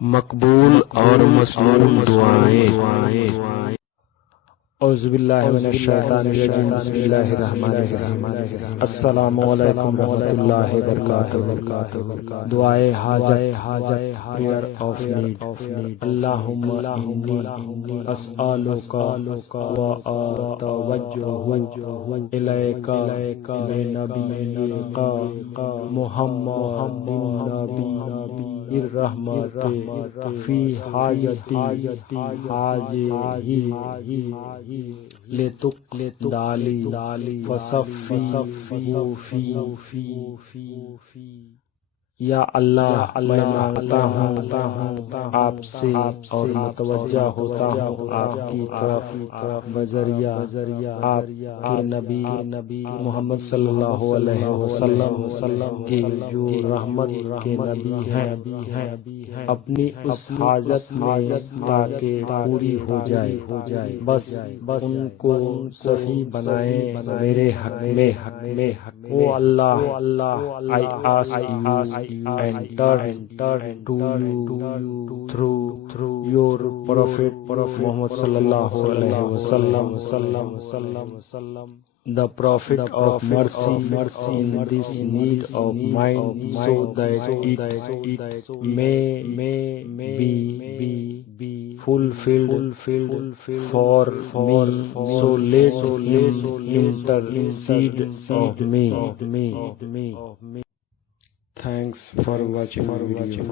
مقبول اور مسموع دعائیں۔ اعوذ باللہ من الشیطان الرجیم، بسم اللہ الرحمن الرحیم۔ السلام علیکم ورحمۃ اللہ وبرکاتہ۔ دعائے حاجت، پریئر آف نیڈ۔ اللہم انی اسألک و اتوجہ الیک بنبیک محمد نبی الرحمت فی حاجتی لتقضی وصفی فی۔ یا اللہ، میں مانگتا ہوں آپ سے اور متوجہ ہوتا ہوں آپ کی طرف بذریعہ آپ کے نبی محمد صلی اللہ علیہ وسلم کے جو رحمت کے نبی ہیں، اپنی اس حاجت میں تاکہ پوری ہو جائے، بس ان کو صحیح بنائیں میرے حق میں۔ او اللہ، I ask you and turn to you through your Prophet Muhammad sallallahu alaihi wasallam, the Prophet of mercy in this need of mine, so that it may be fulfilled for me. So let him intercede of me. Thanks for watching video.